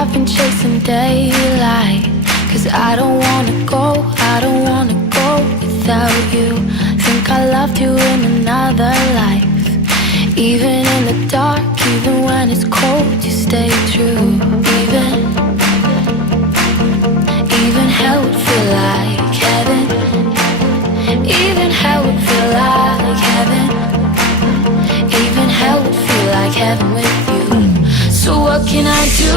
I've been chasing daylight, 'cause I don't wanna go, I don't wanna go without you. Think I loved you in another life. Even in the dark, even when it's cold, you stay true. Even hell would feel like heaven. Even hell would feel like heaven. Even hell would feel like heaven with you. So what can I do?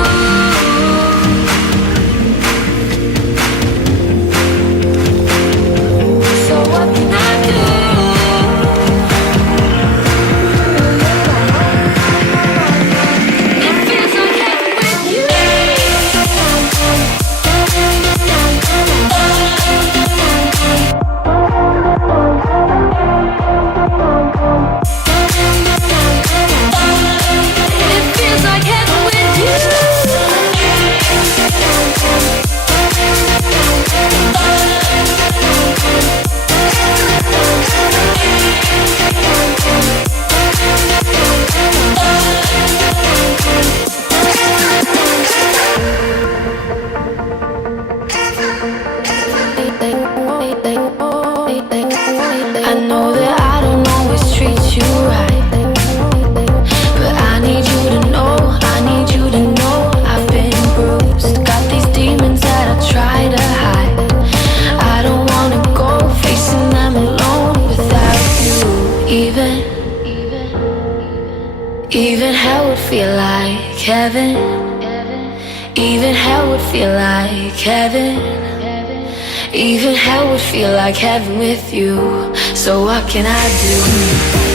So what can I do? It feels like heaven with you. It feels like heaven with you. I know that I don't always treat you right, but I need you to know, I need you to know I've been bruised. Got these demons that I try to hide. I don't wanna go facing them alone without you. Even hell would feel like heaven. Even hell would feel like heaven. Even hell would feel like heaven with you. So what can I do?